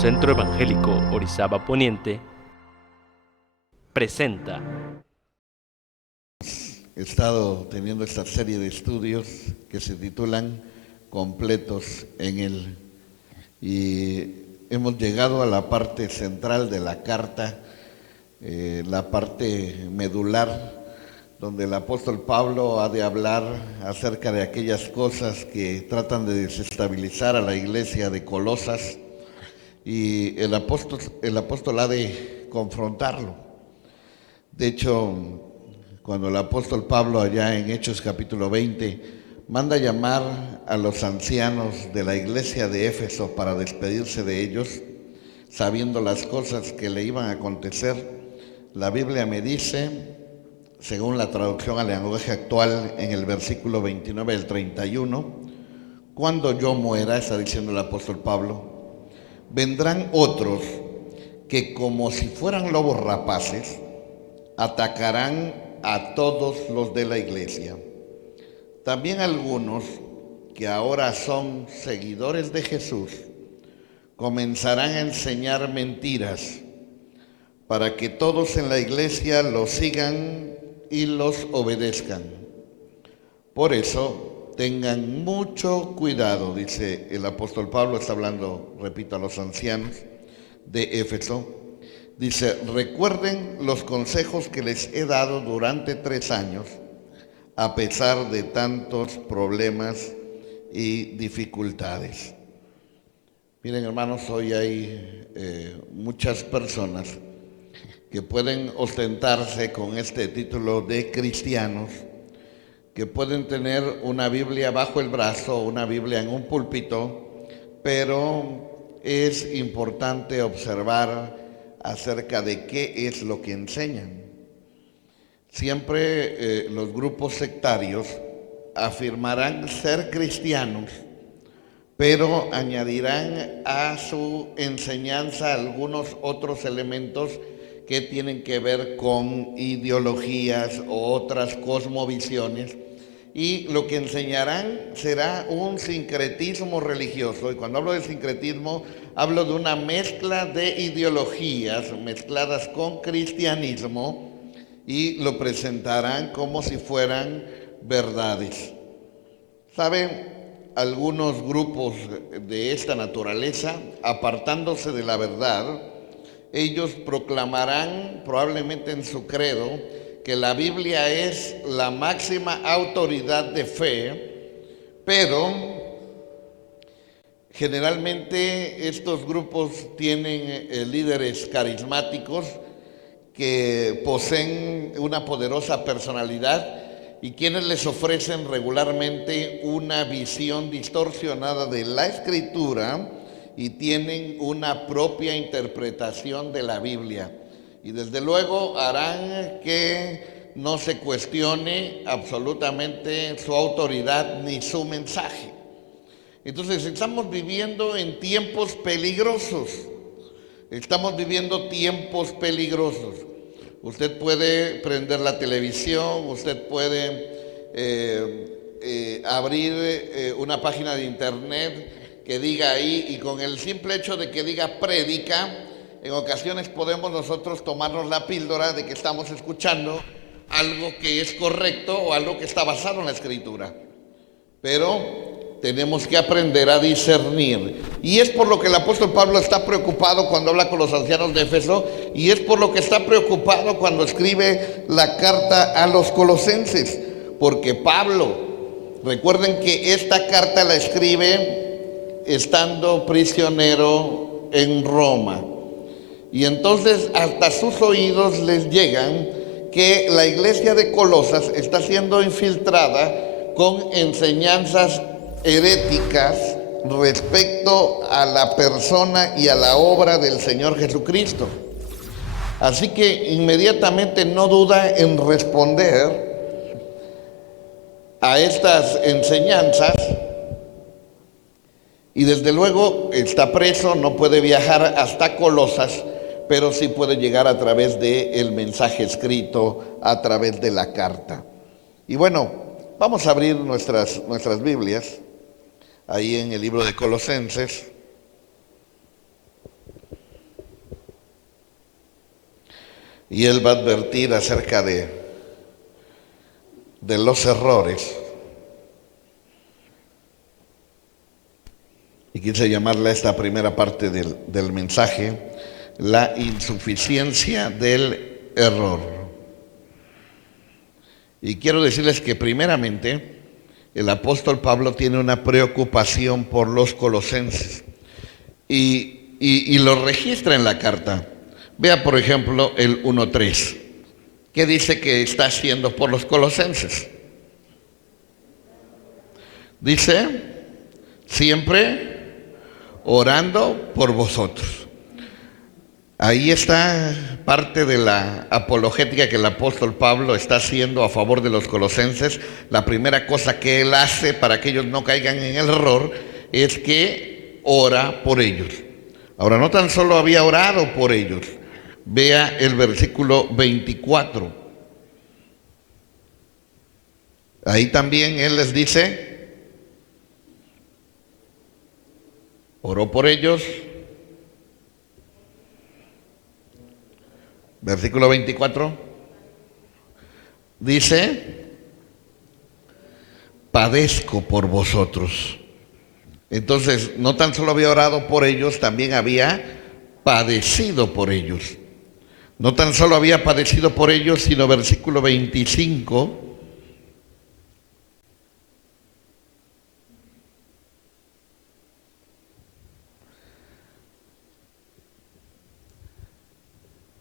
Centro Evangélico Orizaba Poniente presenta. He estado teniendo esta serie de estudios que se titulan Completos en Él, y hemos llegado a la parte central de la carta, la parte medular, donde el apóstol Pablo ha de hablar acerca de aquellas cosas que tratan de desestabilizar a la iglesia de Colosas, y el apóstol ha de confrontarlo. De hecho, cuando el apóstol Pablo allá en Hechos capítulo 20 manda llamar a los ancianos de la iglesia de Éfeso para despedirse de ellos, sabiendo las cosas que le iban a acontecer, la Biblia me dice, según la traducción al lenguaje actual, en el versículo 29 del 31, cuando yo muera, está diciendo el apóstol Pablo, vendrán otros que como si fueran lobos rapaces, atacarán a todos los de la iglesia. También algunos que ahora son seguidores de Jesús comenzarán a enseñar mentiras para que todos en la iglesia los sigan y los obedezcan. Por eso tengan mucho cuidado, dice el apóstol Pablo, está hablando, repito, a los ancianos de Éfeso. Dice, recuerden los consejos que les he dado durante 3 años, a pesar de tantos problemas y dificultades. Miren, hermanos, hoy hay muchas personas que pueden ostentarse con este título de cristianos, que pueden tener una Biblia bajo el brazo, una Biblia en un púlpito, pero es importante observar acerca de qué es lo que enseñan. Siempre los grupos sectarios afirmarán ser cristianos, pero añadirán a su enseñanza algunos otros elementos que tienen que ver con ideologías o otras cosmovisiones, y lo que enseñarán será un sincretismo religioso. Y cuando hablo de sincretismo, hablo de una mezcla de ideologías mezcladas con cristianismo, y lo presentarán como si fueran verdades. ¿Saben? Algunos grupos de esta naturaleza, apartándose de la verdad, ellos proclamarán probablemente en su credo que la Biblia es la máxima autoridad de fe, pero generalmente estos grupos tienen líderes carismáticos que poseen una poderosa personalidad y quienes les ofrecen regularmente una visión distorsionada de la Escritura y tienen una propia interpretación de la Biblia. Y desde luego harán que no se cuestione absolutamente su autoridad ni su mensaje. Entonces estamos viviendo en tiempos peligrosos. Estamos viviendo tiempos peligrosos. Usted puede prender la televisión, usted puede abrir una página de internet que diga ahí, y con el simple hecho de que diga prédica, en ocasiones podemos nosotros tomarnos la píldora de que estamos escuchando algo que es correcto o algo que está basado en la Escritura. Pero tenemos que aprender a discernir. Y es por lo que el apóstol Pablo está preocupado cuando habla con los ancianos de Éfeso, y es por lo que está preocupado cuando escribe la carta a los colosenses. Porque Pablo, recuerden que esta carta la escribe estando prisionero en Roma. Y entonces hasta sus oídos les llegan que la iglesia de Colosas está siendo infiltrada con enseñanzas heréticas respecto a la persona y a la obra del Señor Jesucristo. Así que inmediatamente no duda en responder a estas enseñanzas, y desde luego está preso, no puede viajar hasta Colosas, pero sí puede llegar a través del mensaje escrito, a través de la carta. Y bueno, vamos a abrir nuestras Biblias ahí en el libro de Colosenses. Y él va a advertir acerca de los errores. Y quise llamarle a esta primera parte del mensaje la insuficiencia del error. Y quiero decirles que primeramente el apóstol Pablo tiene una preocupación por los colosenses y lo registra en la carta. Vea por ejemplo el 1:3. ¿Qué dice que está haciendo por los colosenses? Dice, siempre orando por vosotros. Ahí está parte de la apologética que el apóstol Pablo está haciendo a favor de los colosenses. La primera cosa que él hace para que ellos no caigan en el error es que ora por ellos. Ahora, no tan solo había orado por ellos. Vea el versículo 24. Ahí también él les dice, oró por ellos. Versículo 24 dice, padezco por vosotros. Entonces, no tan solo había orado por ellos, también había padecido por ellos. No tan solo había padecido por ellos, sino versículo 25.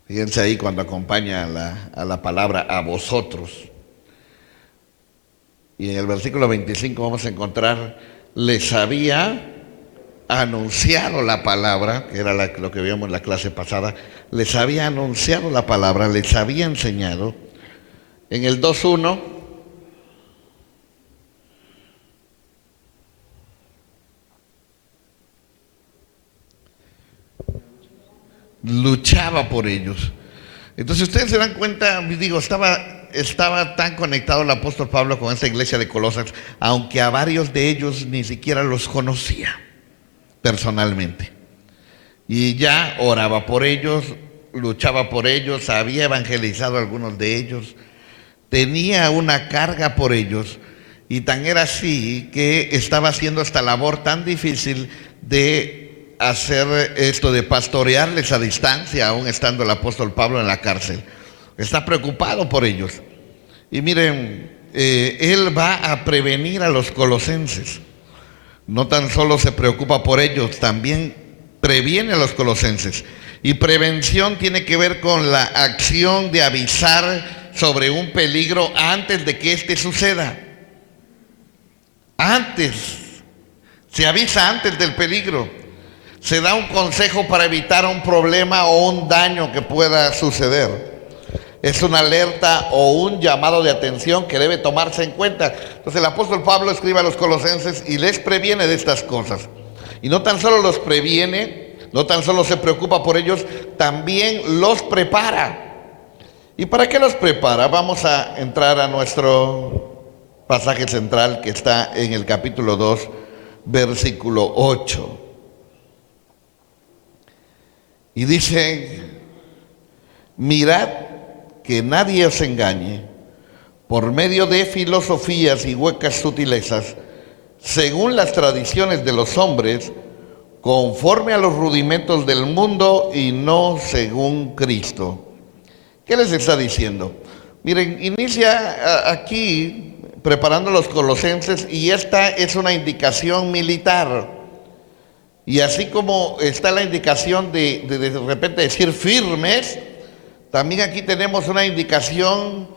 Fíjense ahí cuando acompaña a la palabra a vosotros. Y en el versículo 25 vamos a encontrar, les había anunciado la palabra, que era lo que vimos en la clase pasada, les había anunciado la palabra, les había enseñado. En el 2:1, luchaba por ellos. Entonces ustedes se dan cuenta, digo, estaba tan conectado el apóstol Pablo con esta iglesia de Colosas, aunque a varios de ellos ni siquiera los conocía personalmente. Y ya oraba por ellos, luchaba por ellos, había evangelizado a algunos de ellos, tenía una carga por ellos, y tan era así que estaba haciendo esta labor tan difícil de hacer esto de pastorearles a distancia, aún estando el apóstol Pablo en la cárcel. Está preocupado por ellos. Y miren, él va a prevenir a los colosenses. No tan solo se preocupa por ellos, también previene a los colosenses. Y prevención tiene que ver con la acción de avisar sobre un peligro antes de que éste suceda. Antes, se avisa antes del peligro. Se da un consejo para evitar un problema o un daño que pueda suceder. Es una alerta o un llamado de atención que debe tomarse en cuenta. Entonces el apóstol Pablo escribe a los colosenses y les previene de estas cosas. Y no tan solo los previene, no tan solo se preocupa por ellos, también los prepara. ¿Y para qué los prepara? Vamos a entrar a nuestro pasaje central que está en el capítulo 2, versículo 8. Y dice, mirad que nadie os engañe por medio de filosofías y huecas sutilezas, según las tradiciones de los hombres, conforme a los rudimentos del mundo y no según Cristo. ¿Qué les está diciendo? Miren, inicia aquí preparando a los colosenses y esta es una indicación militar. Y así como está la indicación de repente decir firmes, también aquí tenemos una indicación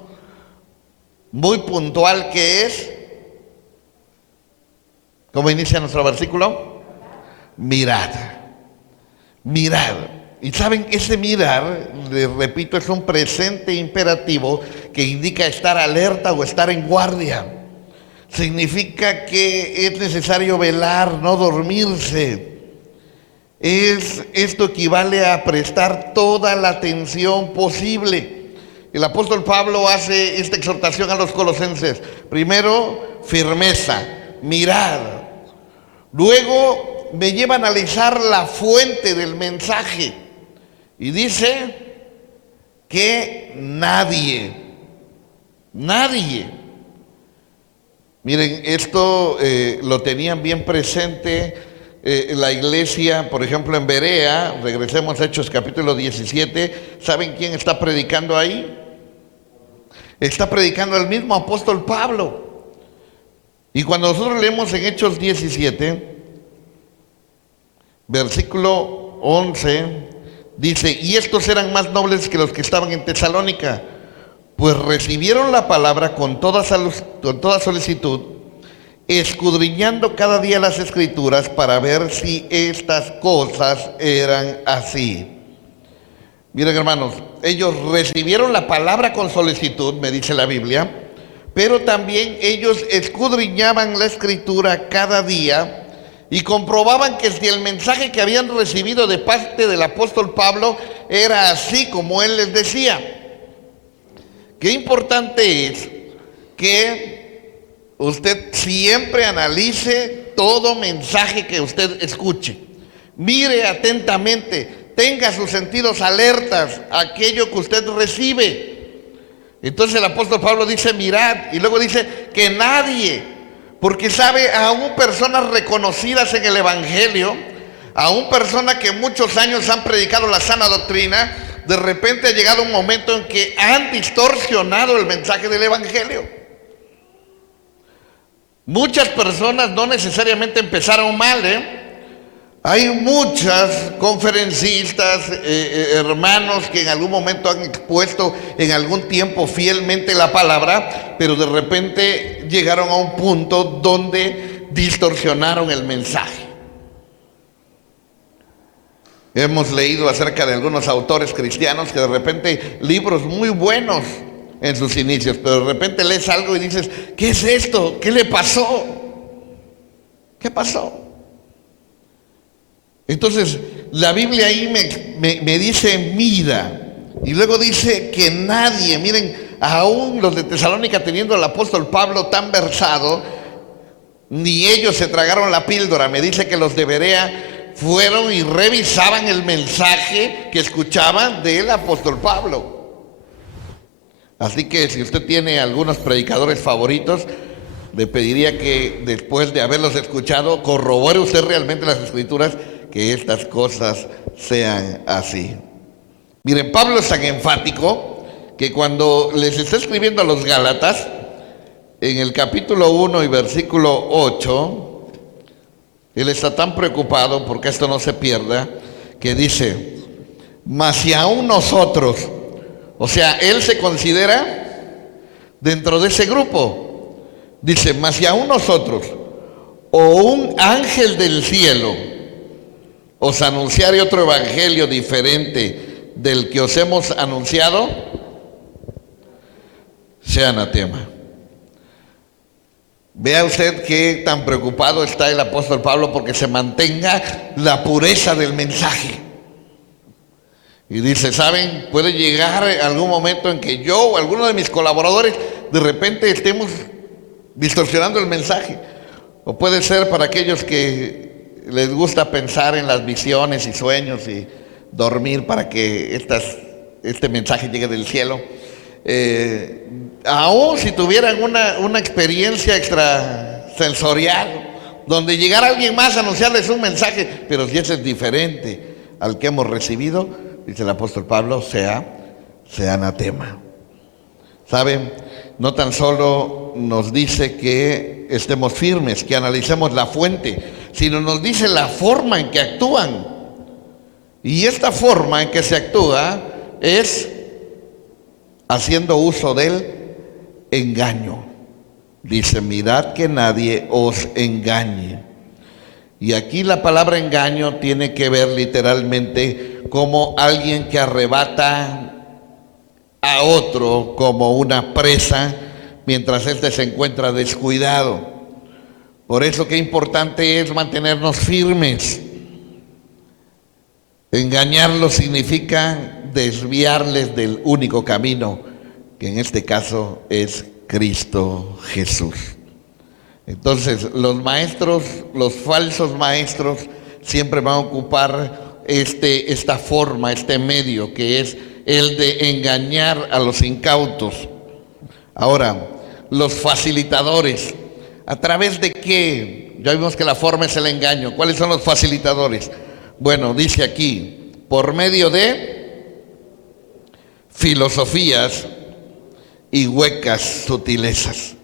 muy puntual que es, ¿cómo inicia nuestro versículo? Mirad, mirad. Y saben, ese mirar, les repito, es un presente imperativo que indica estar alerta o estar en guardia. Significa que es necesario velar, no dormirse. Esto equivale a prestar toda la atención posible. El apóstol Pablo hace esta exhortación a los colosenses. Primero, firmeza, mirad. Luego me lleva a analizar la fuente del mensaje y dice que nadie. Miren, esto lo tenían bien presente la iglesia, por ejemplo, en Berea. Regresemos a Hechos capítulo 17. ¿Saben quién está predicando ahí? Está predicando el mismo apóstol Pablo. Y cuando nosotros leemos en Hechos 17, versículo 11, dice: y estos eran más nobles que los que estaban en Tesalónica, pues recibieron la palabra con toda solicitud, escudriñando cada día las Escrituras para ver si estas cosas eran así. Miren, hermanos, ellos recibieron la palabra con solicitud, me dice la Biblia, pero también ellos escudriñaban la Escritura cada día y comprobaban que si el mensaje que habían recibido de parte del apóstol Pablo era así como él les decía. Qué importante es que usted siempre analice todo mensaje que usted escuche. Mire atentamente, tenga sus sentidos alertas a aquello que usted recibe. Entonces el apóstol Pablo dice: mirad, y luego dice que nadie, porque sabe, aún personas reconocidas en el evangelio, aún personas que muchos años han predicado la sana doctrina, de repente ha llegado un momento en que han distorsionado el mensaje del evangelio. Muchas personas no necesariamente empezaron mal, Hay muchas conferencistas, hermanos que en algún momento han expuesto en algún tiempo fielmente la palabra, pero de repente llegaron a un punto donde distorsionaron el mensaje. Hemos leído acerca de algunos autores cristianos que de repente, libros muy buenos en sus inicios, pero de repente lees algo y dices: ¿qué es esto? ¿Qué le pasó? ¿Qué pasó? Entonces, la Biblia ahí me dice: mira, y luego dice que nadie, miren, aún los de Tesalónica, teniendo al apóstol Pablo tan versado, ni ellos se tragaron la píldora. Me dice que los de Berea fueron y revisaban el mensaje que escuchaban del apóstol Pablo. Así que si usted tiene algunos predicadores favoritos, le pediría que después de haberlos escuchado, corrobore usted realmente las Escrituras, que estas cosas sean así. Miren, Pablo es tan enfático que cuando les está escribiendo a los Gálatas, en el capítulo 1 y versículo 8, él está tan preocupado porque esto no se pierda, que dice: mas si aún nosotros, o sea, él se considera dentro de ese grupo, dice: mas si aún nosotros o un ángel del cielo os anunciare otro evangelio diferente del que os hemos anunciado, sea anatema. Vea usted qué tan preocupado está el apóstol Pablo porque se mantenga la pureza del mensaje. Y dice: ¿saben? Puede llegar algún momento en que yo o alguno de mis colaboradores de repente estemos distorsionando el mensaje. O puede ser para aquellos que les gusta pensar en las visiones y sueños y dormir para que este mensaje llegue del cielo. Aún si tuvieran una experiencia extrasensorial, donde llegara alguien más a anunciarles un mensaje, pero si ese es diferente al que hemos recibido, dice el apóstol Pablo, sea anatema. ¿Saben? No tan solo nos dice que estemos firmes, que analicemos la fuente, sino nos dice la forma en que actúan. Y esta forma en que se actúa es haciendo uso del engaño. Dice: mirad que nadie os engañe. Y aquí la palabra engaño tiene que ver literalmente como alguien que arrebata a otro como una presa mientras éste se encuentra descuidado. Por eso qué importante es mantenernos firmes. Engañarlos significa desviarles del único camino, que en este caso es Cristo Jesús. Entonces, los maestros, los falsos maestros, siempre van a ocupar esta forma, este medio, que es el de engañar a los incautos. Ahora, los facilitadores, ¿a través de qué? Ya vimos que la forma es el engaño. ¿Cuáles son los facilitadores? Bueno, dice aquí, por medio de filosofías y huecas sutilezas.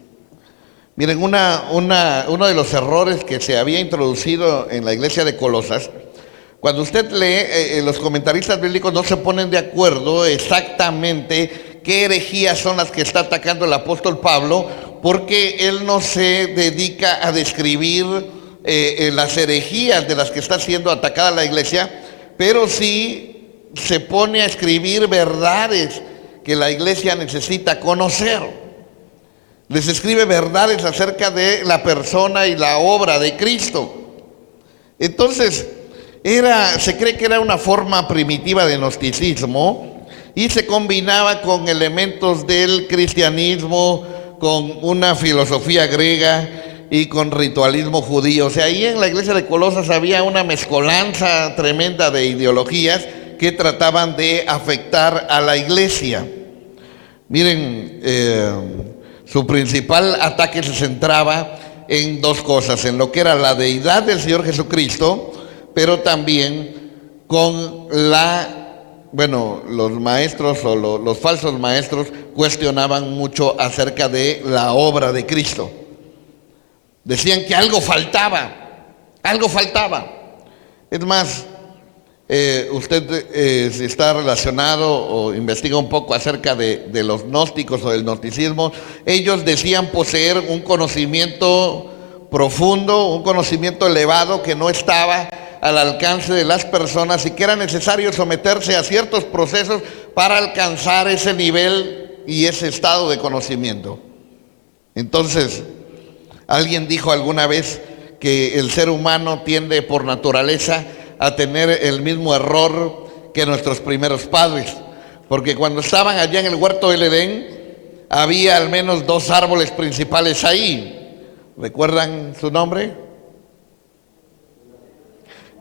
Miren, uno de los errores que se había introducido en la iglesia de Colosas, cuando usted lee, los comentaristas bíblicos no se ponen de acuerdo exactamente qué herejías son las que está atacando el apóstol Pablo, porque él no se dedica a describir las herejías de las que está siendo atacada la iglesia, pero sí se pone a escribir verdades que la iglesia necesita conocer. Les escribe verdades acerca de la persona y la obra de Cristo. Entonces, se cree que era una forma primitiva de gnosticismo y se combinaba con elementos del cristianismo, con una filosofía griega y con ritualismo judío. O sea, ahí en la iglesia de Colosas había una mezcolanza tremenda de ideologías que trataban de afectar a la iglesia. Miren, su principal ataque se centraba en dos cosas, en lo que era la deidad del Señor Jesucristo, pero también con los maestros o los falsos maestros cuestionaban mucho acerca de la obra de Cristo. Decían que algo faltaba. Es más, usted si está relacionado o investiga un poco acerca de los gnósticos o del gnosticismo, ellos decían poseer un conocimiento profundo, un conocimiento elevado que no estaba al alcance de las personas y que era necesario someterse a ciertos procesos para alcanzar ese nivel y ese estado de conocimiento. Entonces, alguien dijo alguna vez que el ser humano tiende por naturaleza a tener el mismo error que nuestros primeros padres, porque cuando estaban allá en el huerto del Edén había al menos dos árboles principales ahí. ¿Recuerdan su nombre?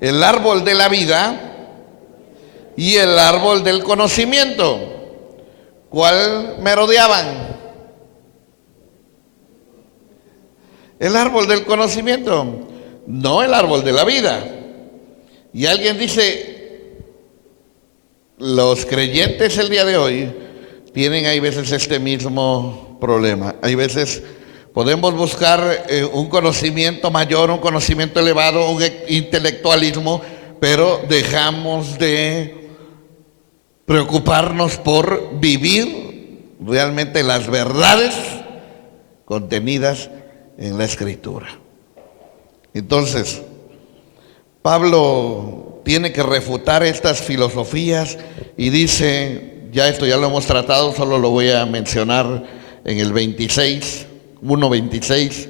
El árbol de la vida y el árbol del conocimiento. ¿Cuál merodeaban? El árbol del conocimiento, no el árbol de la vida. Y alguien dice, los creyentes el día de hoy tienen hay veces este mismo problema. Hay veces podemos buscar un conocimiento mayor, un conocimiento elevado, un intelectualismo, pero dejamos de preocuparnos por vivir realmente las verdades contenidas en la Escritura. Entonces, Pablo tiene que refutar estas filosofías y dice, esto ya lo hemos tratado, solo lo voy a mencionar en el 1:26.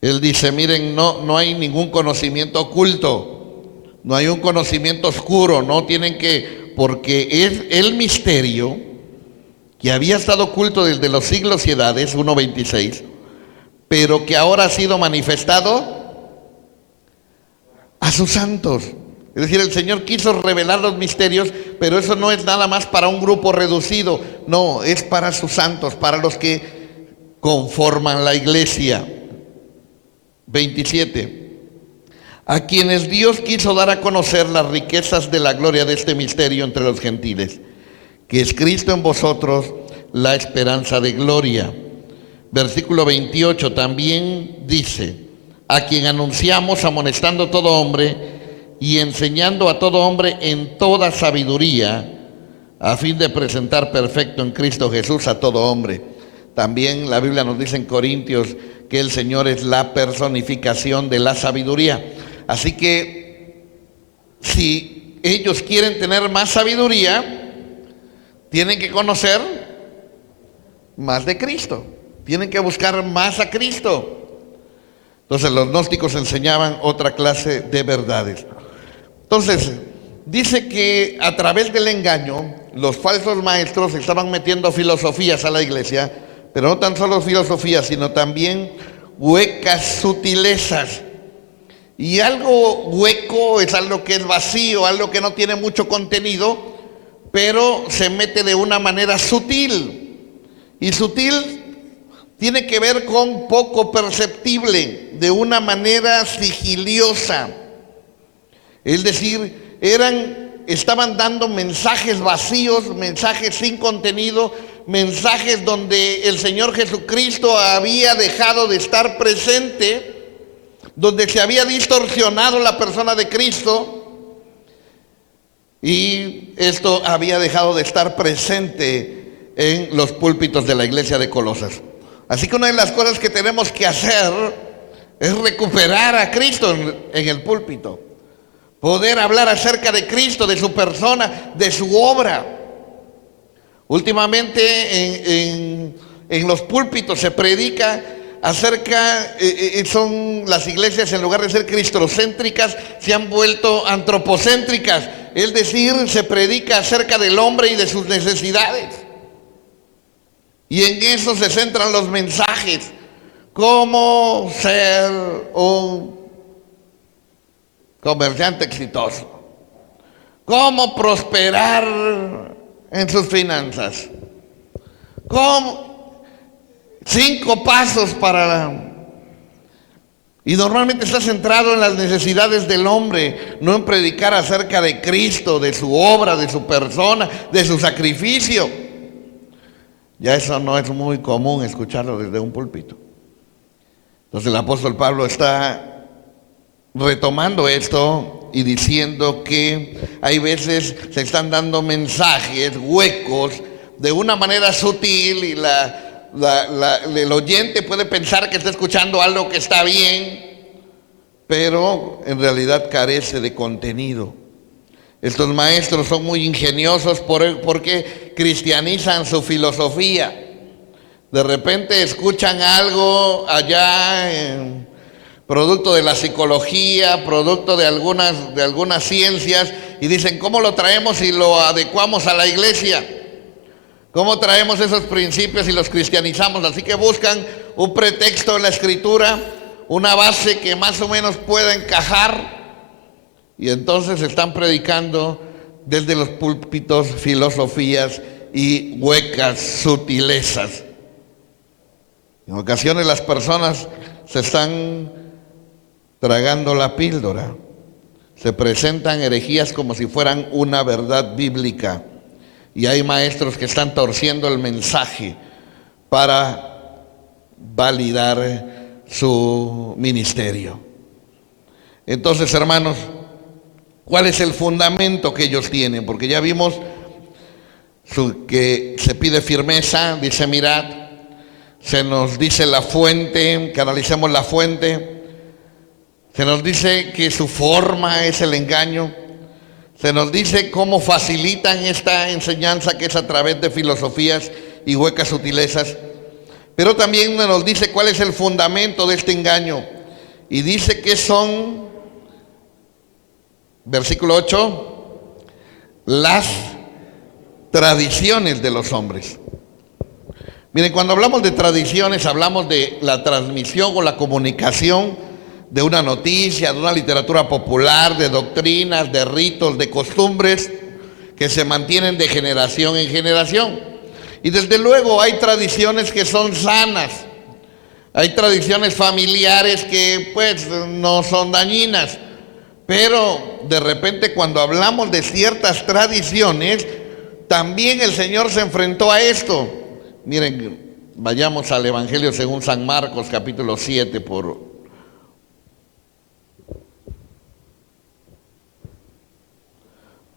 Él dice, miren, no hay ningún conocimiento oculto, no hay un conocimiento oscuro, porque es el misterio que había estado oculto desde los siglos y edades, 1:26, pero que ahora ha sido manifestado a sus santos. Es decir, el Señor quiso revelar los misterios, pero eso no es nada más para un grupo reducido, no, es para sus santos, para los que conforman la iglesia. 27. A quienes Dios quiso dar a conocer las riquezas de la gloria de este misterio entre los gentiles, que es Cristo en vosotros, la esperanza de gloria. Versículo 28 también dice, a quien anunciamos amonestando a todo hombre y enseñando a todo hombre en toda sabiduría, a fin de presentar perfecto en Cristo Jesús a todo hombre. También la Biblia nos dice en Corintios que el Señor es la personificación de la sabiduría. Así que si ellos quieren tener más sabiduría, tienen que conocer más de Cristo, tienen que buscar más a Cristo. Entonces los gnósticos enseñaban otra clase de verdades. Entonces, dice que a través del engaño, los falsos maestros estaban metiendo filosofías a la iglesia, pero no tan solo filosofías, sino también huecas sutilezas. Y algo hueco es algo que es vacío, algo que no tiene mucho contenido, pero se mete de una manera sutil. Y sutil tiene que ver con poco perceptible, de una manera sigiliosa. Es decir, estaban dando mensajes vacíos, mensajes sin contenido, mensajes donde el Señor Jesucristo había dejado de estar presente, donde se había distorsionado la persona de Cristo, y esto había dejado de estar presente en los púlpitos de la iglesia de Colosas. Así que una de las cosas que tenemos que hacer es recuperar a Cristo en el púlpito, poder hablar acerca de Cristo, de su persona, de su obra. Últimamente en los púlpitos se predica acerca, las iglesias, en lugar de ser cristocéntricas, se han vuelto antropocéntricas. Es decir, se predica acerca del hombre y de sus necesidades. Y en eso se centran los mensajes. Cómo ser un comerciante exitoso. Cómo prosperar en sus finanzas. 5 pasos para... Y normalmente está centrado en las necesidades del hombre, no en predicar acerca de Cristo, de su obra, de su persona, de su sacrificio. Ya eso no es muy común escucharlo desde un púlpito. Entonces el apóstol Pablo está retomando esto y diciendo que hay veces se están dando mensajes huecos de una manera sutil, y el oyente puede pensar que está escuchando algo que está bien, pero en realidad carece de contenido. Estos maestros son muy ingeniosos porque cristianizan su filosofía. De repente escuchan algo allá, producto de la psicología, producto de algunas ciencias, y dicen, ¿cómo lo traemos y lo adecuamos a la iglesia? ¿Cómo traemos esos principios y los cristianizamos? Así que buscan un pretexto en la Escritura, una base que más o menos pueda encajar, y entonces están predicando desde los púlpitos filosofías y huecas sutilezas. En ocasiones las personas se están tragando la píldora, se presentan herejías como si fueran una verdad bíblica, y hay maestros que están torciendo el mensaje para validar su ministerio. Entonces, hermanos, ¿cuál es el fundamento que ellos tienen? Porque ya vimos que se pide firmeza, dice mirad, se nos dice la fuente, que analicemos la fuente, se nos dice que su forma es el engaño, se nos dice cómo facilitan esta enseñanza, que es a través de filosofías y huecas sutilezas, pero también nos dice cuál es el fundamento de este engaño, y dice que son, versículo 8, las tradiciones de los hombres. Miren, cuando hablamos de tradiciones, hablamos de la transmisión o la comunicación de una noticia, de una literatura popular, de doctrinas, de ritos, de costumbres que se mantienen de generación en generación. Y desde luego hay tradiciones que son sanas, hay tradiciones familiares que pues no son dañinas, pero de repente cuando hablamos de ciertas tradiciones, también el Señor se enfrentó a esto. Miren, vayamos al Evangelio según San Marcos, capítulo 7, por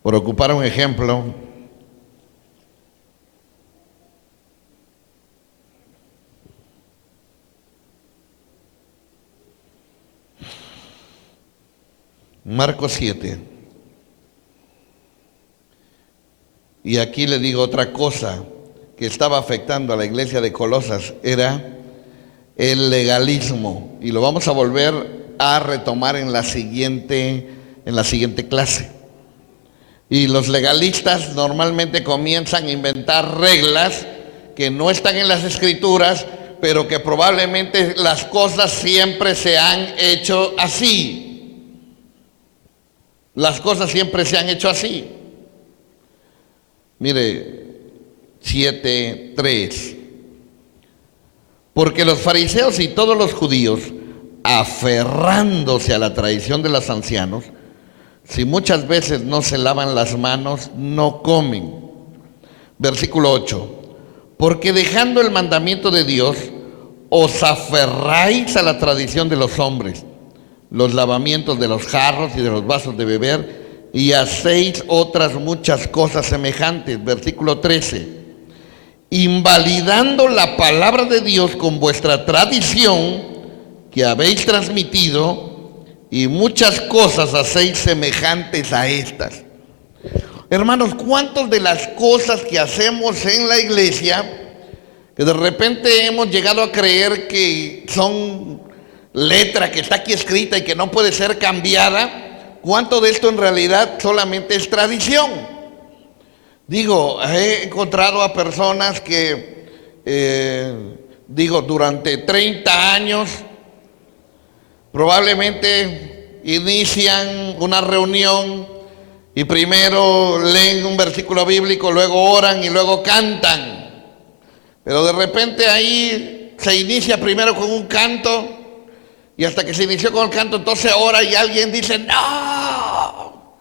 ocupar un ejemplo. Marcos 7. Y aquí le digo otra cosa que estaba afectando a la iglesia de Colosas, era el legalismo, y lo vamos a volver a retomar en la siguiente clase. Y los legalistas normalmente comienzan a inventar reglas que no están en las Escrituras, pero que probablemente las cosas siempre se han hecho así. Las cosas siempre se han hecho así. Mire, 7:3. Porque los fariseos y todos los judíos, aferrándose a la tradición de los ancianos, si muchas veces no se lavan las manos, no comen. Versículo 8. Porque dejando el mandamiento de Dios, os aferráis a la tradición de los hombres, los lavamientos de los jarros y de los vasos de beber, y hacéis otras muchas cosas semejantes. Versículo 13. Invalidando la palabra de Dios con vuestra tradición que habéis transmitido, y muchas cosas hacéis semejantes a estas. Hermanos, ¿cuántas de las cosas que hacemos en la iglesia, que de repente hemos llegado a creer que son letra que está aquí escrita y que no puede ser cambiada, cuánto de esto en realidad solamente es tradición? Digo, he encontrado a personas que, durante 30 años, probablemente inician una reunión y primero leen un versículo bíblico, luego oran y luego cantan. Pero de repente ahí se inicia primero con un canto, y hasta que se inició con el canto, entonces ora y alguien dice, no,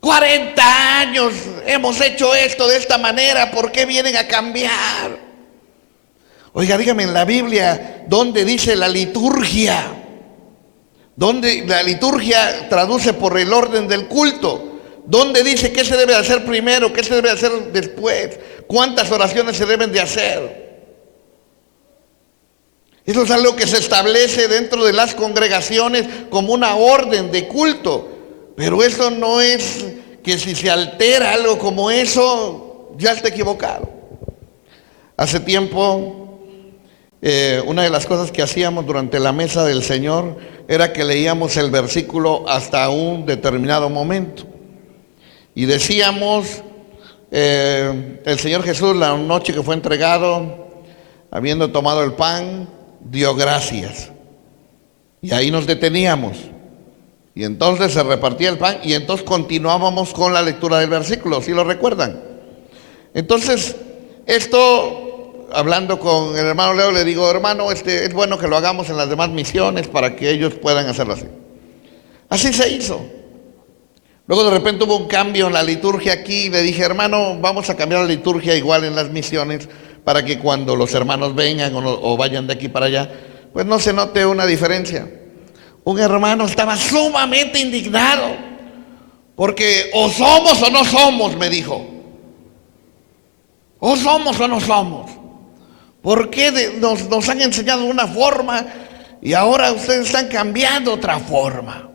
40 años hemos hecho esto de esta manera, ¿por qué vienen a cambiar? Oiga, dígame, en la Biblia, ¿dónde dice la liturgia? ¿Dónde la liturgia traduce por el orden del culto? ¿Dónde dice qué se debe hacer primero, qué se debe hacer después? ¿Cuántas oraciones se deben de hacer? Eso es algo que se establece dentro de las congregaciones como una orden de culto. Pero eso no es que si se altera algo como eso, ya está equivocado. Hace tiempo, una de las cosas que hacíamos durante la mesa del Señor era que leíamos el versículo hasta un determinado momento. Y decíamos, el Señor Jesús, la noche que fue entregado, habiendo tomado el pan, dio gracias. Y ahí nos deteníamos. Y entonces se repartía el pan y entonces continuábamos con la lectura del versículo, ¿sí lo recuerdan? Entonces, esto, hablando con el hermano Leo, le digo, hermano, es bueno que lo hagamos en las demás misiones para que ellos puedan hacerlo así. Así se hizo. Luego de repente hubo un cambio en la liturgia aquí y le dije, hermano, vamos a cambiar la liturgia igual en las misiones para que cuando los hermanos vengan o vayan de aquí para allá, pues no se note una diferencia. Un hermano estaba sumamente indignado porque o somos o no somos, me dijo. O somos o no somos. ¿Por qué nos han enseñado una forma y ahora ustedes están cambiando otra forma?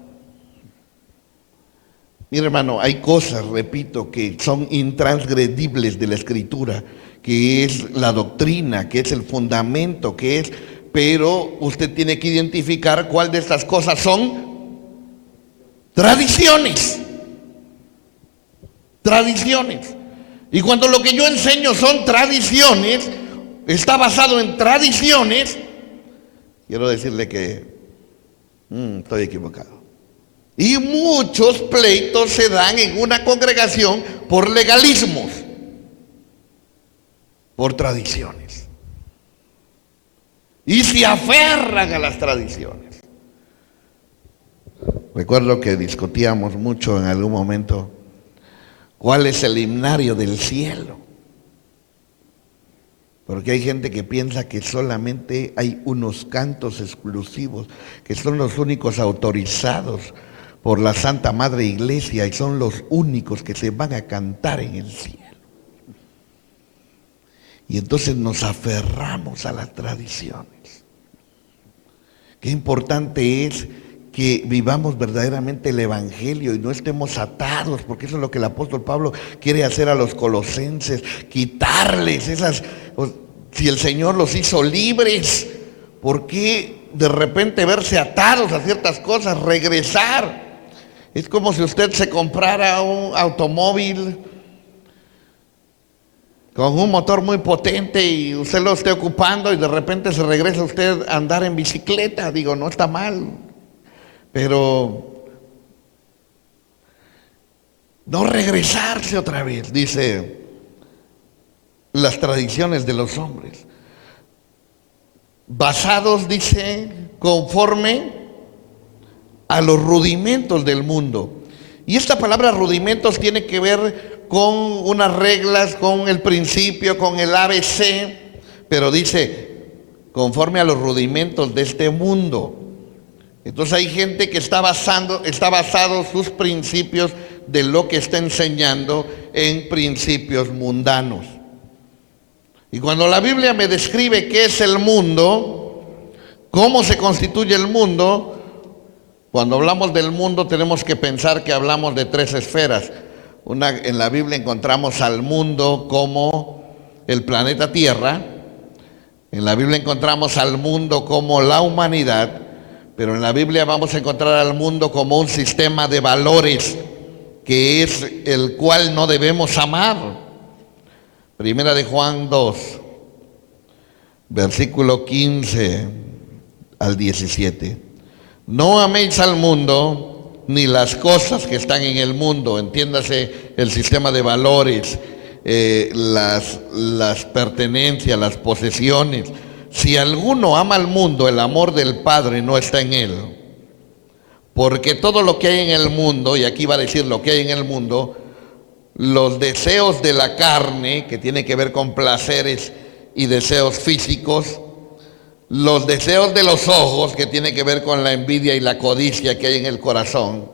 Mi hermano, hay cosas, repito, que son intransgredibles de la Escritura, que es la doctrina, que es el fundamento, pero usted tiene que identificar cuál de estas cosas son tradiciones. Tradiciones. Y cuando lo que yo enseño son tradiciones, está basado en tradiciones, quiero decirle que estoy equivocado. Y muchos pleitos se dan en una congregación por legalismos, por tradiciones. Y se aferran a las tradiciones. Recuerdo que discutíamos mucho en algún momento cuál es el himnario del cielo. Porque hay gente que piensa que solamente hay unos cantos exclusivos, que son los únicos autorizados por la Santa Madre Iglesia y son los únicos que se van a cantar en el cielo. Y entonces nos aferramos a las tradiciones. Qué importante es que vivamos verdaderamente el Evangelio y no estemos atados, porque eso es lo que el apóstol Pablo quiere hacer a los colosenses, quitarles esas. Si el Señor los hizo libres, ¿por qué de repente verse atados a ciertas cosas? Regresar. Es como si usted se comprara un automóvil con un motor muy potente y usted lo esté ocupando y de repente se regresa usted a andar en bicicleta. Digo, no está mal, pero no regresarse otra vez, dice las tradiciones de los hombres. Basados, dice, conforme a los rudimentos del mundo. Y esta palabra rudimentos tiene que ver con unas reglas, con el principio, con el ABC, pero dice, conforme a los rudimentos de este mundo. Entonces hay gente que está basado sus principios de lo que está enseñando en principios mundanos. Y cuando la Biblia me describe qué es el mundo, cómo se constituye el mundo, cuando hablamos del mundo tenemos que pensar que hablamos de tres esferas. En la Biblia encontramos al mundo como el planeta Tierra, en la Biblia encontramos al mundo como la humanidad, pero en la Biblia vamos a encontrar al mundo como un sistema de valores que es el cual no debemos amar. Primera de Juan 2, versículo 15 al 17. No améis al mundo ni las cosas que están en el mundo, entiéndase el sistema de valores, las pertenencias, las posesiones. Si alguno ama al mundo, el amor del Padre no está en él. Porque todo lo que hay en el mundo, y aquí va a decir lo que hay en el mundo, los deseos de la carne, que tiene que ver con placeres y deseos físicos, los deseos de los ojos, que tiene que ver con la envidia y la codicia que hay en el corazón,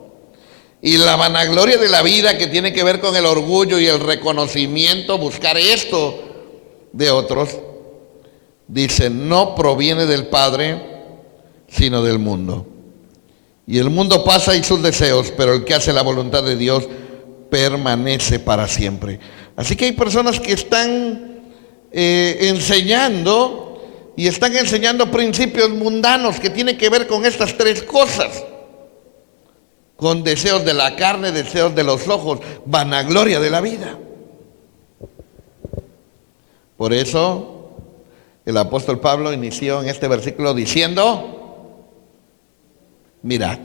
y la vanagloria de la vida, que tiene que ver con el orgullo y el reconocimiento, buscar esto de otros, dice, no proviene del Padre, sino del mundo. Y el mundo pasa y sus deseos, pero el que hace la voluntad de Dios permanece para siempre. Así que hay personas que están enseñando principios mundanos que tienen que ver con estas tres cosas, con deseos de la carne, deseos de los ojos, vanagloria de la vida. Por eso el apóstol Pablo inició en este versículo diciendo, mirad,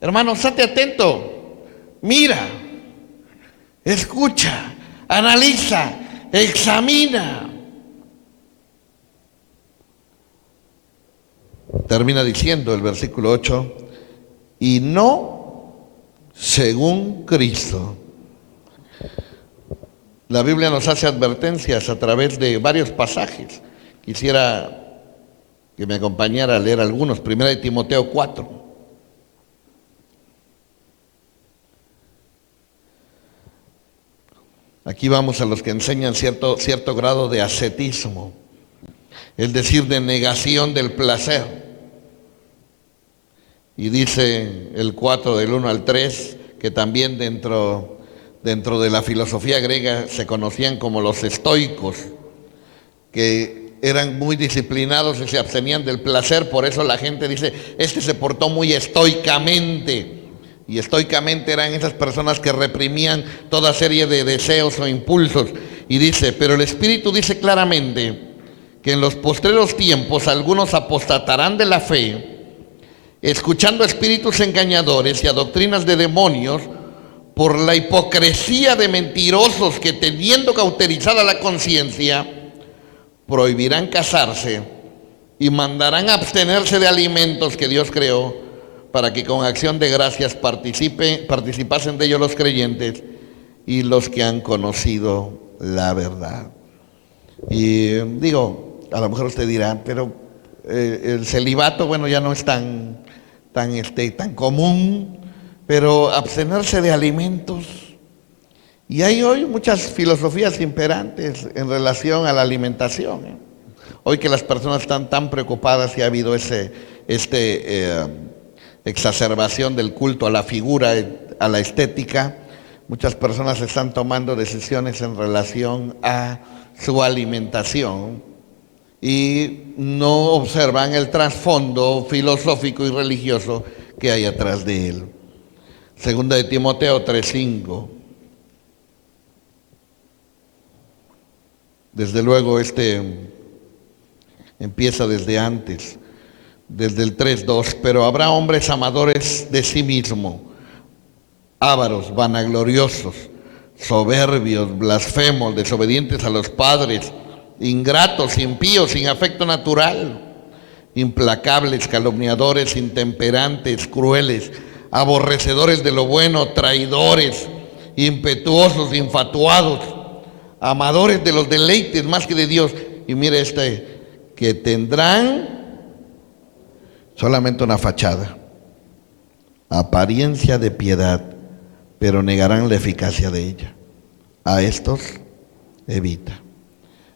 hermano, estate atento, mira, escucha, analiza, examina. Termina diciendo el versículo 8, y no según Cristo. La Biblia nos hace advertencias a través de varios pasajes. Quisiera que me acompañara a leer algunos. Primera de Timoteo 4. Aquí vamos a los que enseñan cierto grado de ascetismo, es decir, de negación del placer. Y dice el 4 del 1 al 3, que también dentro de la filosofía griega se conocían como los estoicos, que eran muy disciplinados y se abstenían del placer. Por eso la gente dice, este se portó muy estoicamente. Y estoicamente eran esas personas que reprimían toda serie de deseos o impulsos. Y dice, pero el Espíritu dice claramente que en los postreros tiempos algunos apostatarán de la fe, escuchando a espíritus engañadores y a doctrinas de demonios, por la hipocresía de mentirosos que, teniendo cauterizada la conciencia, prohibirán casarse y mandarán abstenerse de alimentos que Dios creó, para que con acción de gracias participasen de ellos los creyentes y los que han conocido la verdad. Y digo, a lo mejor usted dirá, pero el celibato, bueno, ya no es tan común, pero abstenerse de alimentos. Y hay hoy muchas filosofías imperantes en relación a la alimentación. Hoy que las personas están tan preocupadas y ha habido exacerbación del culto a la figura, a la estética, muchas personas están tomando decisiones en relación a su alimentación y no observan el trasfondo filosófico y religioso que hay atrás de él. Segunda de Timoteo 3:5. Desde luego empieza desde antes, desde el 3:2, pero habrá hombres amadores de sí mismo, ávaros, vanagloriosos, soberbios, blasfemos, desobedientes a los padres, ingratos, impíos, sin afecto natural, implacables, calumniadores, intemperantes, crueles, aborrecedores de lo bueno, traidores, impetuosos, infatuados, amadores de los deleites más que de Dios. Y mire que tendrán solamente una fachada, apariencia de piedad, pero negarán la eficacia de ella. A estos evita.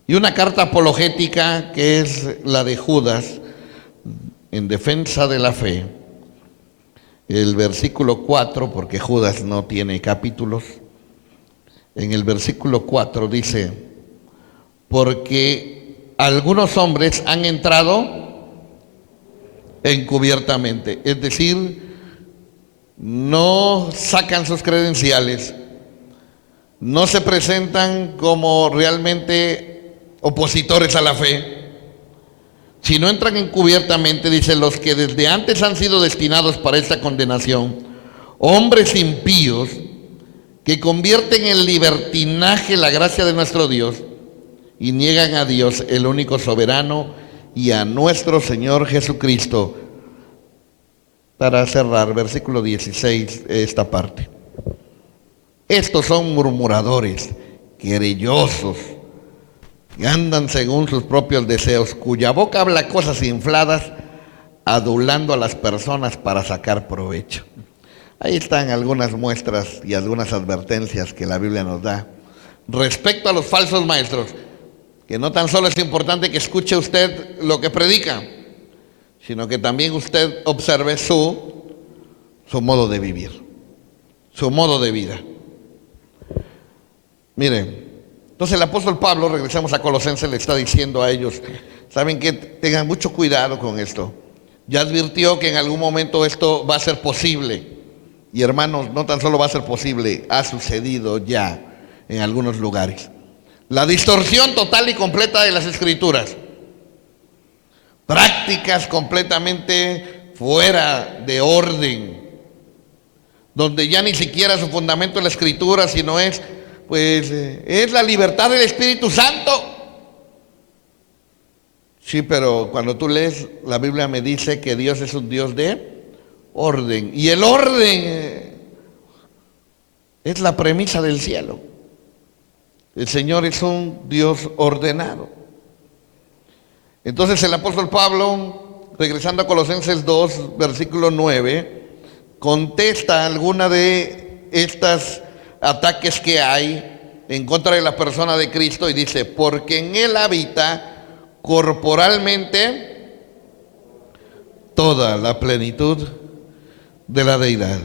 Y una carta apologética que es la de Judas en defensa de la fe, el versículo 4, porque Judas no tiene capítulos, en el versículo 4 dice: porque algunos hombres han entrado encubiertamente, es decir, no sacan sus credenciales, no se presentan como realmente opositores a la fe, sino entran encubiertamente, dice, los que desde antes han sido destinados para esta condenación, hombres impíos que convierten en libertinaje la gracia de nuestro Dios y niegan a Dios, el único soberano, y a nuestro Señor Jesucristo. Para cerrar, versículo 16, esta parte. Estos son murmuradores, querellosos, que andan según sus propios deseos, cuya boca habla cosas infladas, adulando a las personas para sacar provecho. Ahí están algunas muestras y algunas advertencias que la Biblia nos da respecto a los falsos maestros, que no tan solo es importante que escuche usted lo que predica, sino que también usted observe su modo de vivir, su modo de vida. Miren, entonces el apóstol Pablo, regresamos a Colosenses, le está diciendo a ellos, saben que tengan mucho cuidado con esto. Ya advirtió que en algún momento esto va a ser posible. Y hermanos, no tan solo va a ser posible, ha sucedido ya en algunos lugares. La distorsión total y completa de las Escrituras. Prácticas completamente fuera de orden, donde ya ni siquiera su fundamento es la Escritura, sino es la libertad del Espíritu Santo. Sí, pero cuando tú lees, la Biblia me dice que Dios es un Dios de orden. Y el orden es la premisa del cielo. El Señor es un Dios ordenado. Entonces el apóstol Pablo, regresando a Colosenses 2, versículo 9, contesta alguna de estas ataques que hay en contra de la persona de Cristo y dice: porque en Él habita corporalmente toda la plenitud de la deidad.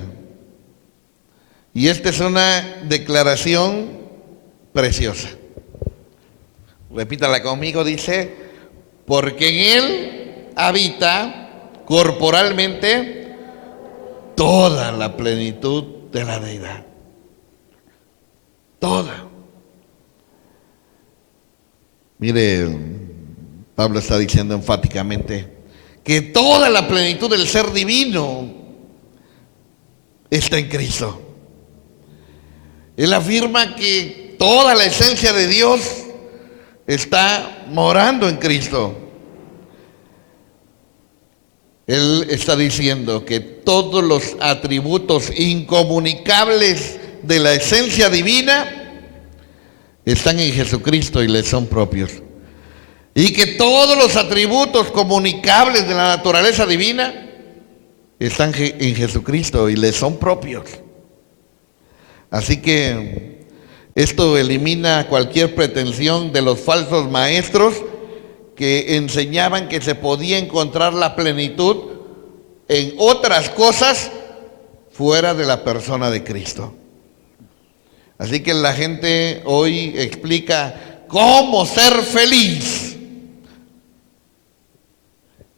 Y esta es una declaración preciosa. Repítala conmigo, dice: porque en Él habita corporalmente toda la plenitud de la deidad. Toda. Mire, Pablo está diciendo enfáticamente que toda la plenitud del ser divino está en Cristo. Él afirma que toda la esencia de Dios está morando en Cristo. Él está diciendo que todos los atributos incomunicables de la esencia divina están en Jesucristo y le son propios. Y que todos los atributos comunicables de la naturaleza divina están en Jesucristo y le son propios. Así que esto elimina cualquier pretensión de los falsos maestros que enseñaban que se podía encontrar la plenitud en otras cosas fuera de la persona de Cristo. Así que la gente hoy explica cómo ser feliz.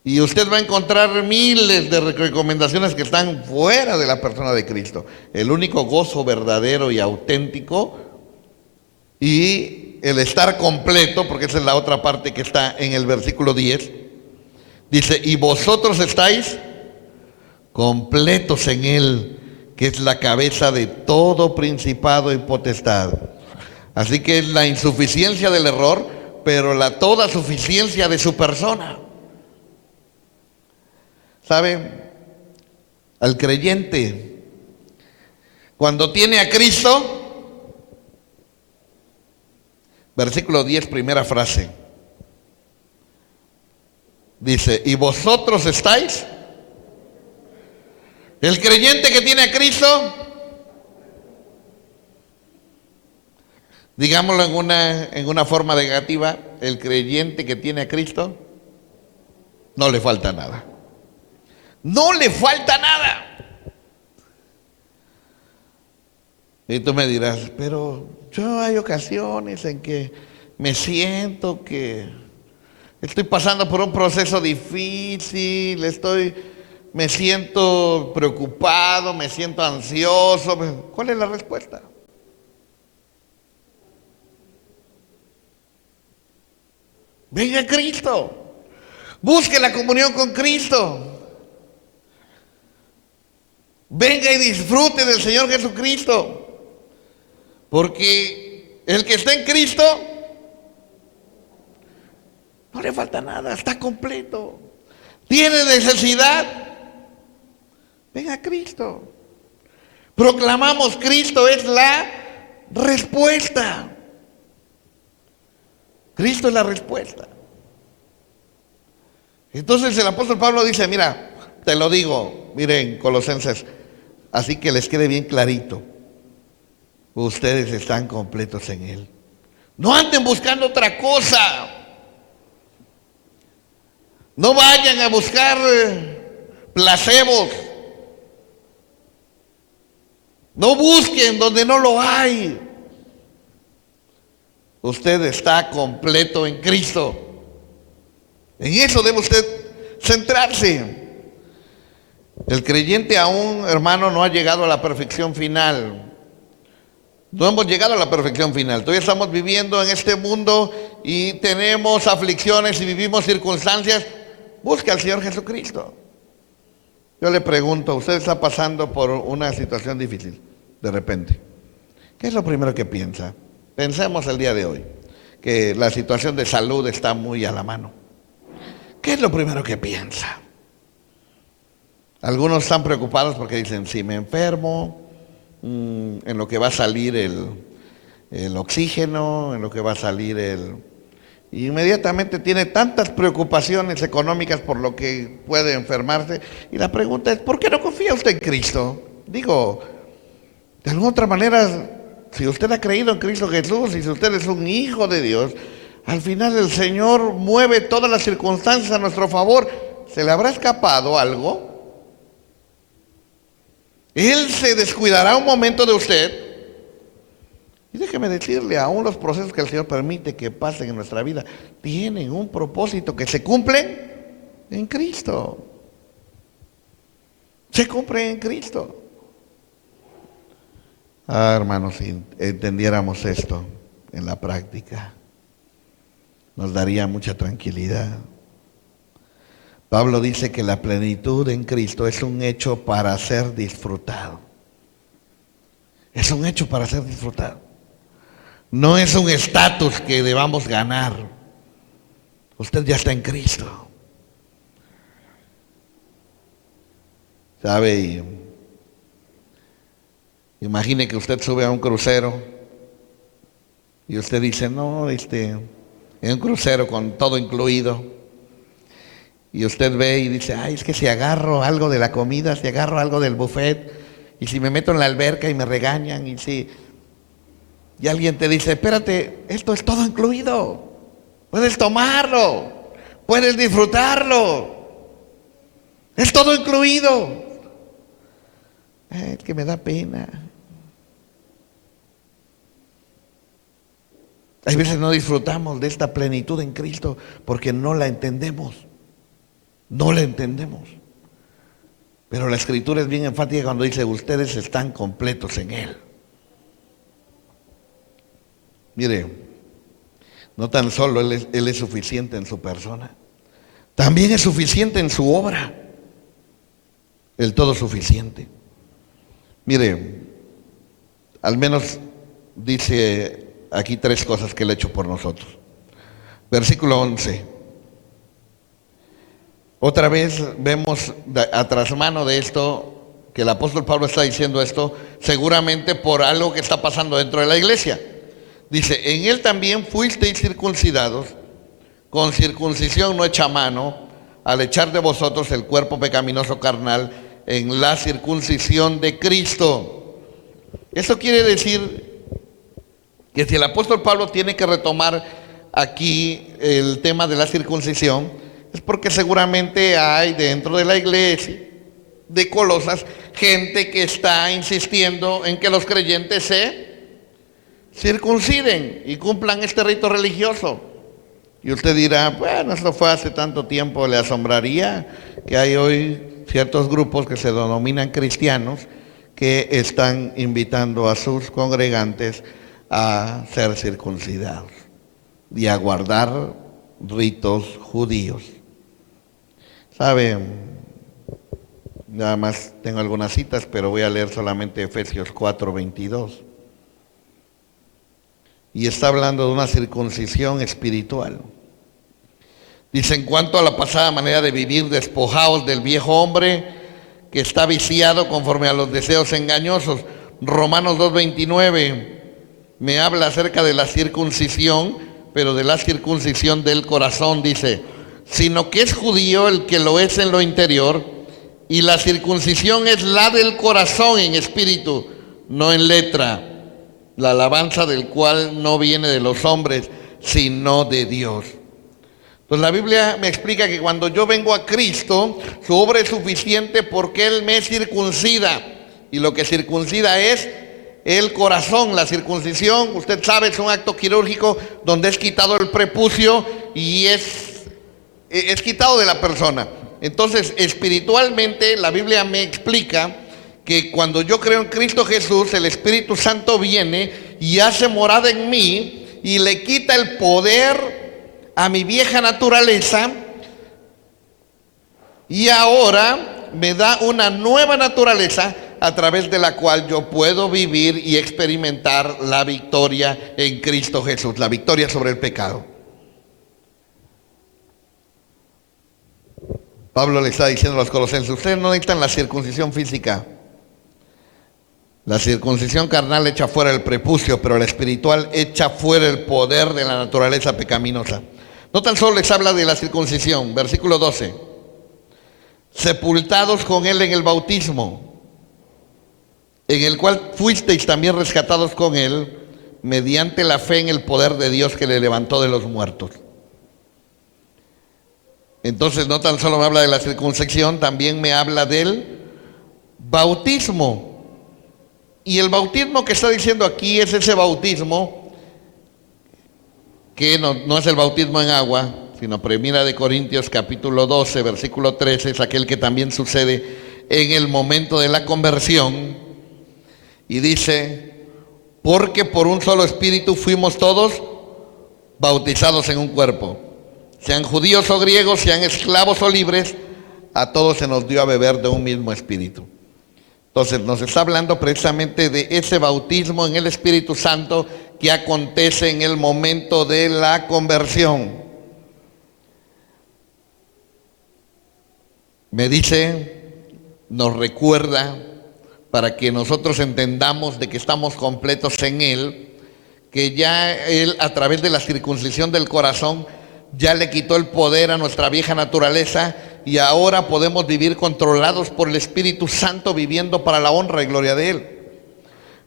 Y usted va a encontrar miles de recomendaciones que están fuera de la persona de Cristo. El único gozo verdadero y auténtico y el estar completo, porque esa es la otra parte que está en el versículo 10, dice, y vosotros estáis completos en Él, que es la cabeza de todo principado y potestad. Así que es la insuficiencia del error, pero la toda suficiencia de su persona. ¿Sabe? Al creyente, cuando tiene a Cristo, versículo 10, primera frase, dice, y vosotros estáis, el creyente que tiene a Cristo, digámoslo en una forma negativa, el creyente que tiene a Cristo, no le falta nada. No le falta nada. Y tú me dirás, pero yo hay ocasiones en que me siento que estoy pasando por un proceso difícil, me siento preocupado, me siento ansioso. ¿Cuál es la respuesta? Venga a Cristo. Busque la comunión con Cristo. Venga y disfrute del Señor Jesucristo. Porque el que está en Cristo no le falta nada, está completo. ¿Tiene necesidad? Venga a Cristo. Proclamamos Cristo es la respuesta. Cristo es la respuesta. Entonces el apóstol Pablo dice, mira, te lo digo, miren, Colosenses, así que les quede bien clarito, ustedes están completos en Él. No anden buscando otra cosa. No vayan a buscar placebos. No busquen donde no lo hay. Usted está completo en Cristo. En eso debe usted centrarse. El creyente aún, hermano, no ha llegado a la perfección final. No hemos llegado a la perfección final. Todavía estamos viviendo en este mundo y tenemos aflicciones y vivimos circunstancias. Busque al Señor Jesucristo. Yo le pregunto, usted está pasando por una situación difícil, de repente. ¿Qué es lo primero que piensa? Pensemos el día de hoy, que la situación de salud está muy a la mano. ¿Qué es lo primero que piensa? Algunos están preocupados porque dicen, si me enfermo, en lo que va a salir el oxígeno, en lo que va a salir inmediatamente tiene tantas preocupaciones económicas por lo que puede enfermarse. Y la pregunta es, ¿por qué no confía usted en Cristo? Digo, de alguna otra manera, si usted ha creído en Cristo Jesús y si usted es un hijo de Dios, al final el Señor mueve todas las circunstancias a nuestro favor. ¿Se le habrá escapado algo? Él se descuidará un momento de usted. Y déjeme decirle, aún los procesos que el Señor permite que pasen en nuestra vida tienen un propósito que se cumple en Cristo. Se cumple en Cristo. Hermanos, si entendiéramos esto en la práctica, nos daría mucha tranquilidad. Pablo dice que la plenitud en Cristo es un hecho para ser disfrutado. Es un hecho para ser disfrutado. No es un estatus que debamos ganar. Usted ya está en Cristo. ¿Sabe? Imagine que usted sube a un crucero y usted dice, no, en un crucero con todo incluido. Y usted ve y dice, ay, es que si agarro algo de la comida, si agarro algo del buffet, y si me meto en la alberca y me regañan, y alguien te dice, espérate, esto es todo incluido. Puedes tomarlo, puedes disfrutarlo. Es todo incluido. Es que me da pena. Hay veces no disfrutamos de esta plenitud en Cristo porque no la entendemos. No la entendemos. Pero la Escritura es bien enfática cuando dice, ustedes están completos en Él. Mire, No tan solo Él es suficiente en su persona, también es suficiente en su obra, el todo suficiente. Mire, al menos dice aquí 3 cosas que Él ha hecho por nosotros. Versículo 11. Otra vez vemos a trasmano de esto que el apóstol Pablo está diciendo esto seguramente por algo que está pasando dentro de la iglesia. Dice, en Él también fuisteis circuncidados con circuncisión no hecha a mano, al echar de vosotros el cuerpo pecaminoso carnal en la circuncisión de Cristo. Eso quiere decir que si el apóstol Pablo tiene que retomar aquí el tema de la circuncisión, es porque seguramente hay dentro de la iglesia de Colosas gente que está insistiendo en que los creyentes se circunciden y cumplan este rito religioso. Y usted dirá, bueno, esto fue hace tanto tiempo. Le asombraría que hay hoy ciertos grupos que se denominan cristianos que están invitando a sus congregantes a ser circuncidados y a guardar ritos judíos. ¿Sabe? Nada más tengo algunas citas, pero voy a leer solamente Efesios 4:22. Y está hablando de una circuncisión espiritual. Dice, en cuanto a la pasada manera de vivir, despojaos del viejo hombre que está viciado conforme a los deseos engañosos. Romanos 2:29 me habla acerca de la circuncisión, pero de la circuncisión del corazón, dice, sino que es judío el que lo es en lo interior, y la circuncisión es la del corazón en espíritu, no en letra, la alabanza del cual no viene de los hombres, sino de Dios. Entonces la Biblia me explica que cuando yo vengo a Cristo, su obra es suficiente porque Él me circuncida. Y lo que circuncida es el corazón. La circuncisión, usted sabe, es un acto quirúrgico donde es quitado el prepucio y es quitado de la persona. Entonces, espiritualmente, la Biblia me explica que cuando yo creo en Cristo Jesús, el Espíritu Santo viene y hace morada en mí y le quita el poder a mi vieja naturaleza y ahora me da una nueva naturaleza a través de la cual yo puedo vivir y experimentar la victoria en Cristo Jesús, la victoria sobre el pecado. Pablo le está diciendo a los colosenses, ustedes no necesitan la circuncisión física. La circuncisión carnal echa fuera el prepucio, pero la espiritual echa fuera el poder de la naturaleza pecaminosa. No tan solo les habla de la circuncisión, versículo 12. Sepultados con Él en el bautismo, en el cual fuisteis también rescatados con Él, mediante la fe en el poder de Dios que le levantó de los muertos. Entonces no tan solo me habla de la circuncisión, también me habla del bautismo. Y el bautismo que está diciendo aquí es ese bautismo que no es el bautismo en agua, sino Primera de Corintios capítulo 12, versículo 13, es aquel que también sucede en el momento de la conversión. Y dice, porque por un solo espíritu fuimos todos bautizados en un cuerpo. Sean judíos o griegos, sean esclavos o libres, a todos se nos dio a beber de un mismo espíritu. Entonces nos está hablando precisamente de ese bautismo en el Espíritu Santo que acontece en el momento de la conversión. Me dice, nos recuerda, para que nosotros entendamos de que estamos completos en Él, que ya Él a través de la circuncisión del corazón ya le quitó el poder a nuestra vieja naturaleza y ahora podemos vivir controlados por el Espíritu Santo, viviendo para la honra y gloria de Él.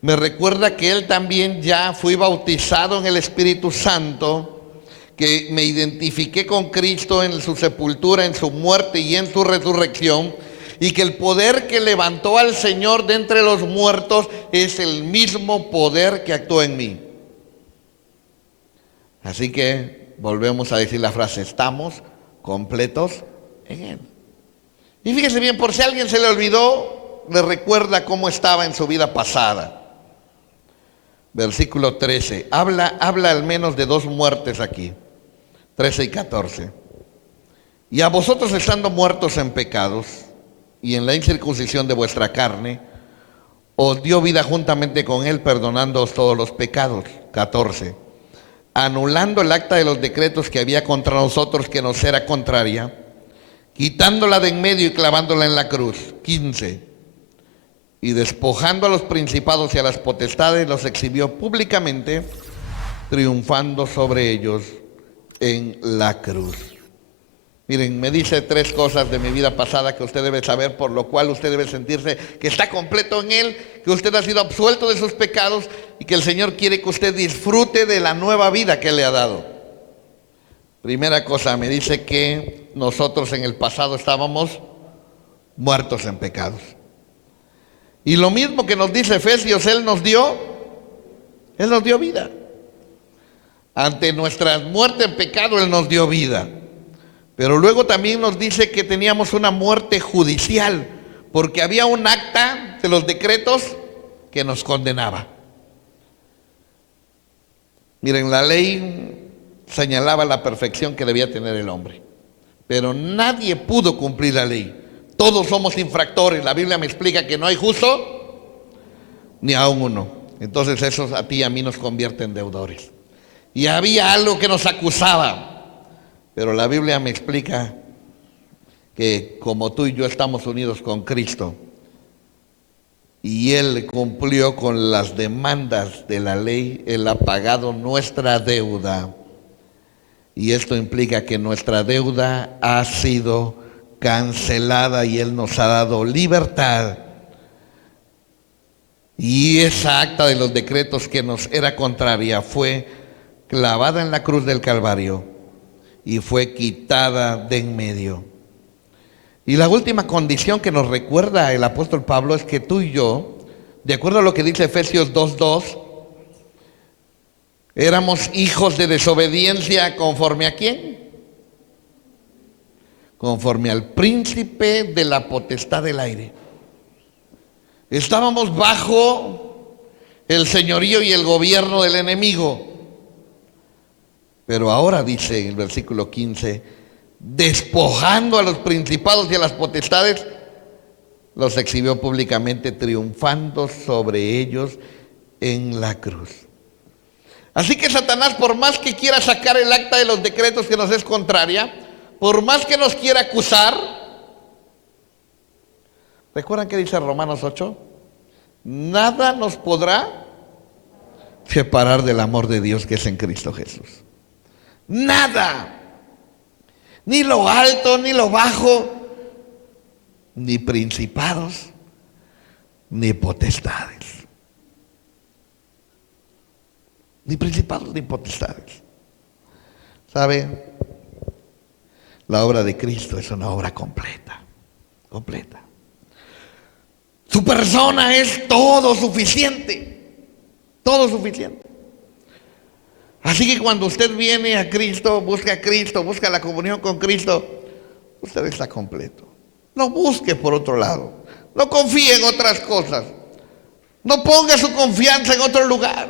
Me recuerda que Él también ya fui bautizado en el Espíritu Santo, que me identifiqué con Cristo en su sepultura, en su muerte y en su resurrección, y que el poder que levantó al Señor de entre los muertos es el mismo poder que actúa en mí. Así que volvemos a decir la frase, estamos completos en Él. Y fíjese bien, por si a alguien se le olvidó, le recuerda cómo estaba en su vida pasada. versículo 13. Habla al menos de dos muertes aquí, 13 y 14. Y a vosotros estando muertos en pecados y en la incircuncisión de vuestra carne, os dio vida juntamente con él, perdonándoos todos los pecados. 14. Anulando el acta de los decretos que había contra nosotros, que nos era contraria, quitándola de en medio y clavándola en la cruz. 15. Y despojando a los principados y a las potestades, los exhibió públicamente, triunfando sobre ellos en la cruz. Miren, me dice tres cosas de mi vida pasada que usted debe saber, por lo cual usted debe sentirse que está completo en Él, que usted ha sido absuelto de sus pecados y que el Señor quiere que usted disfrute de la nueva vida que Él le ha dado. Primera cosa, me dice que nosotros en el pasado estábamos muertos en pecados. Y lo mismo que nos dice Efesios, Él nos dio vida. Ante nuestra muerte en pecado, Él nos dio vida. Pero luego también nos dice que teníamos una muerte judicial, porque había un acta de los decretos que nos condenaba. Miren, la ley señalaba la perfección que debía tener el hombre, pero nadie pudo cumplir la ley. Todos somos infractores. La Biblia me explica que no hay justo ni aún uno. Entonces eso a ti y a mí nos convierte en deudores. Y había algo que nos acusaba. Pero la Biblia me explica que como tú y yo estamos unidos con Cristo y Él cumplió con las demandas de la ley, Él ha pagado nuestra deuda. Y esto implica que nuestra deuda ha sido cancelada y Él nos ha dado libertad. Y esa acta de los decretos que nos era contraria fue clavada en la cruz del Calvario y fue quitada de en medio. Y la última condición que nos recuerda el apóstol Pablo es que tú y yo, de acuerdo a lo que dice Efesios 2:2, éramos hijos de desobediencia conforme a quién? Conforme al príncipe de la potestad del aire. Estábamos bajo el señorío y el gobierno del enemigo. Pero ahora dice en el versículo 15, despojando a los principados y a las potestades, los exhibió públicamente, triunfando sobre ellos en la cruz. Así que Satanás, por más que quiera sacar el acta de los decretos que nos es contraria, por más que nos quiera acusar, ¿recuerdan qué dice Romanos 8? Nada nos podrá separar del amor de Dios que es en Cristo Jesús. Nada, ni lo alto, ni lo bajo, ni principados, ni potestades. Ni principados, ni potestades. ¿Sabe? La obra de Cristo es una obra completa, completa. Su persona es todo suficiente, todo suficiente. Así que cuando usted viene a Cristo, busca la comunión con Cristo, usted está completo. No busque por otro lado, no confíe en otras cosas, no ponga su confianza en otro lugar.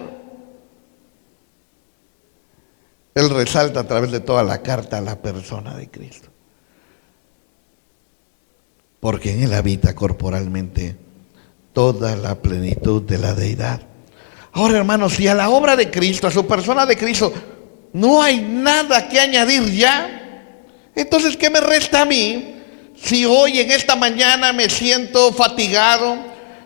Él resalta a través de toda la carta la persona de Cristo, porque en Él habita corporalmente toda la plenitud de la deidad. Ahora, hermanos, si a la obra de Cristo, a su persona de Cristo, no hay nada que añadir ya, entonces, ¿qué me resta a mí? Si hoy en esta mañana me siento fatigado,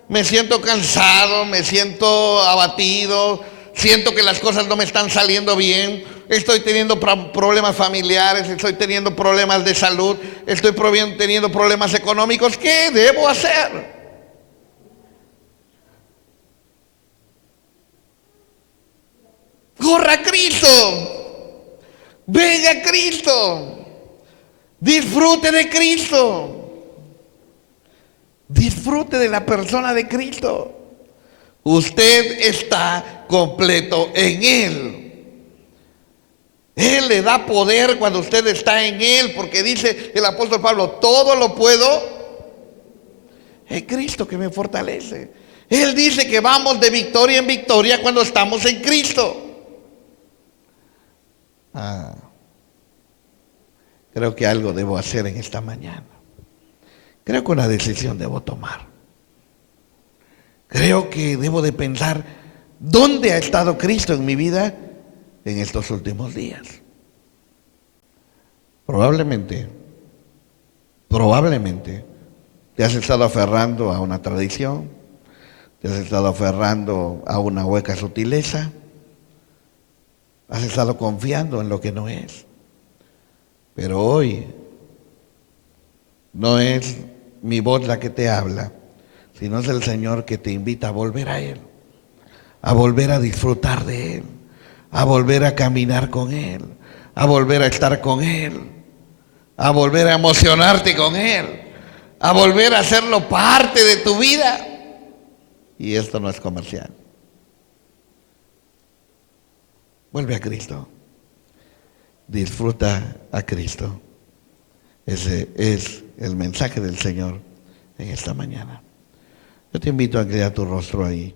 me siento cansado, me siento abatido, siento que las cosas no me están saliendo bien, estoy teniendo problemas familiares, estoy teniendo problemas de salud, estoy teniendo problemas económicos, ¿qué debo hacer? Corra a Cristo, venga a Cristo, disfrute de Cristo, disfrute de la persona de Cristo. Usted está completo en Él. Él le da poder cuando usted está en Él, porque dice el apóstol Pablo, todo lo puedo en Cristo que me fortalece. Él dice que vamos de victoria en victoria cuando estamos en Cristo. Creo que algo debo hacer en esta mañana. Creo que una decisión debo tomar. Creo que debo de pensar dónde ha estado Cristo en mi vida en estos últimos días. Probablemente te has estado aferrando a una tradición, te has estado aferrando a una hueca sutileza, has estado confiando en lo que no es. Pero hoy no es mi voz la que te habla, sino es el Señor que te invita a volver a Él, a volver a disfrutar de Él, a volver a caminar con Él, a volver a estar con Él, a volver a emocionarte con Él, a volver a hacerlo parte de tu vida. Y esto no es comercial. Vuelve a Cristo. Disfruta a Cristo. Ese es el mensaje del Señor en esta mañana. Yo te invito a crear tu rostro ahí.